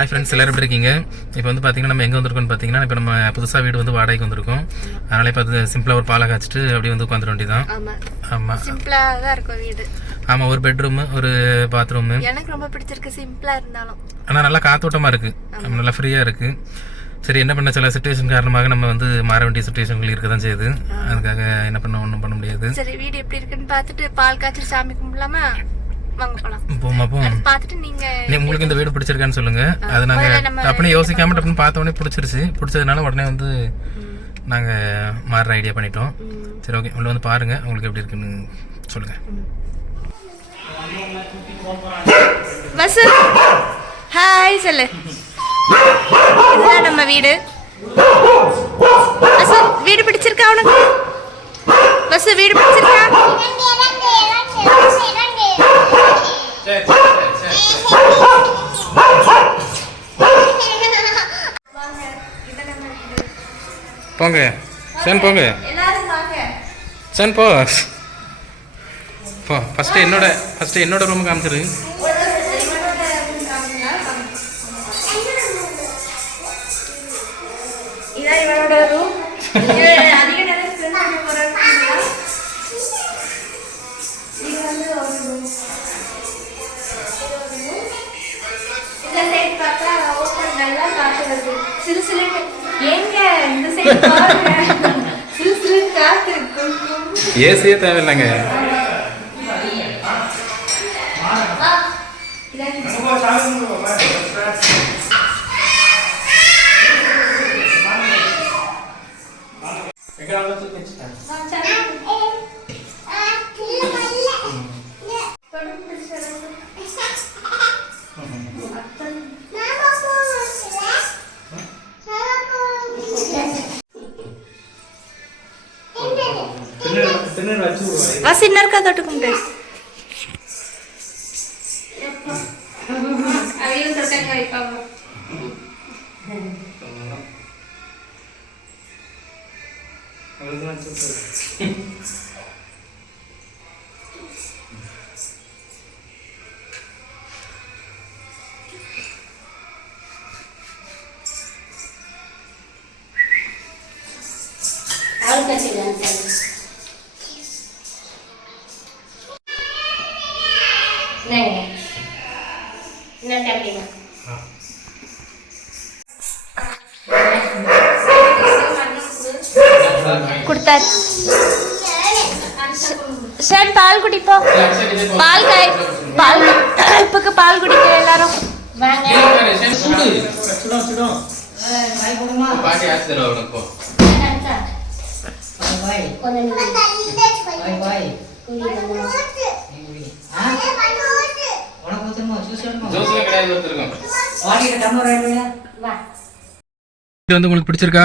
Hi friends, எல்லாரும் எப்படி இருக்கீங்க? இப்போ வந்து பார்த்தீங்கன்னா நம்ம எங்கே வந்திருக்கோம்னு பார்த்தீங்கன்னா, இப்போ நம்ம புதுசாக வீடு வந்து வாடகைக்கு வந்திருக்கோம். அதனால இப்போ அது சிம்பிளாக ஒரு பாலை காய்ச்சிட்டு அப்படியே வந்து உட்காந்துட வேண்டியதான். ஆமாம், சிம்பிளாக தான் இருக்கும் வீடு. ஆமாம், ஒரு பெட்ரூமு, ஒரு பாத்ரூமு. எனக்கு ரொம்ப பிடிச்சிருக்கு சிம்பிளாக இருந்தாலும். ஆனால் நல்லா காத்தோட்டமாக இருக்குது, நல்லா ஃப்ரீயாக இருக்குது. சரி, என்ன பண்ண, சில சிச்சுவேஷன் காரணமாக நம்ம வந்து மாற வேண்டிய சிச்சுவேஷன்கள் இருக்க தான் செய்யுது. அதுக்காக என்ன பண்ண, ஒன்றும் பண்ண முடியாது. சரி, வீடு எப்படி இருக்குன்னு பார்த்துட்டு பால் காய்ச்சிட்டு சாமி கும்பிடலாமா? உங்களுக்கு இந்த வீடு பிடிச்சிருக்கான்னு சொல்லுங்க. அது நாங்க அப்படியே யோசிக்காம அப்படின்னு பார்த்த உடனே பிடிச்சதுனால உடனே வந்து நாங்க மாறுற ஐடியா பண்ணிட்டோம். சரி, ஓகே, உள்ள வந்து பாருங்க, உங்களுக்கு எப்படி இருக்குன்னு சொல்லுங்க. பஸ் ஹாய் சொல்லு. இதுதான் நம்ம வீடு. வீடு பிடிச்சிருக்கா உனக்கு? பஸ் வீடு பிடிச்சிருக்கா? போங்க சன், போங்க சன், போ ஃபர்ஸ்ட் என்னோட ரூம் காமிச்சிரு. ஏசியே தேவையில்லைங்க. சின்னருக்கா தொட்டு கும்பிட்டு கொடுத்தாரு. சரி, பால் குடிப்போம். பால் இப்பக்கு பால் குடிக்க எல்லாரும் வாங்க. இது வந்து உங்களுக்கு பிடிச்சிருக்கா?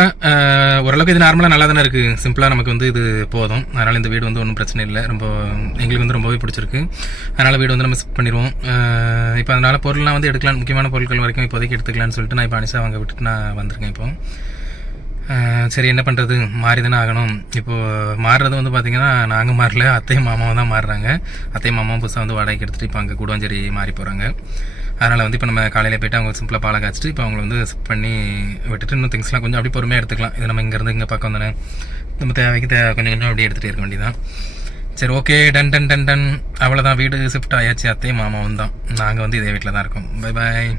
ஓரளவுக்கு இது நார்மலாக நல்லா தானே இருக்குது. சிம்பிளாக நமக்கு வந்து இது போதும். அதனால் இந்த வீடு வந்து ஒன்றும் பிரச்சனை இல்லை. எங்களுக்கு வந்து ரொம்பவே பிடிச்சிருக்கு. அதனால் வீடு வந்து நம்ம ஷிஃப்ட் பண்ணிடுவோம். இப்போ அதனால் பொருள்லாம் வந்து எடுக்கலாம், முக்கியமான பொருட்கள் வரைக்கும் இப்போதைக்கு எடுத்துக்கலான்னு சொல்லிட்டு நான் இப்போ அனிஷா வாங்க விட்டுட்டு நான் வந்திருக்கேன். இப்போ சரி, என்ன பண்ணுறது, மாறி தானே ஆகணும். இப்போது மாறுறது வந்து பார்த்திங்கன்னா நாங்கள் மாறல, அத்தையும் மாமாவும் தான் மாறுறாங்க. அத்தையும் மாமாவும் புதுசாக வந்து வாடகைக்கு எடுத்துகிட்டு இப்போ அங்கே கூடுவாஞ்சேரி மாறி போகிறாங்க. அதனால் வந்து இப்போ நம்ம காலையில் போய்ட்டு அவங்க சிம்பிளாக பாலை காய்ச்சிட்டு இப்போ அவங்கள வந்து ஷிஃப்ட் பண்ணி விட்டுட்டு இன்னும் திங்ஸ்லாம் கொஞ்சம் அப்படி பொறுமையாக எடுத்துக்கலாம். இது நம்ம இங்கேருந்து இங்கே பக்கம் தானே, நம்ம தேவைக்கு கொஞ்சம் கொஞ்சம் அப்படியே எடுத்துகிட்டு இருக்க வேண்டியதான். சரி, ஓகே, டன். அவ்வளோதான், வீடு ஷிஃப்ட் ஆயாச்சு. அத்தையும் மாமாவும் தான், நாங்கள் வந்து இதே வீட்டில் தான் இருக்கோம். Bye bye.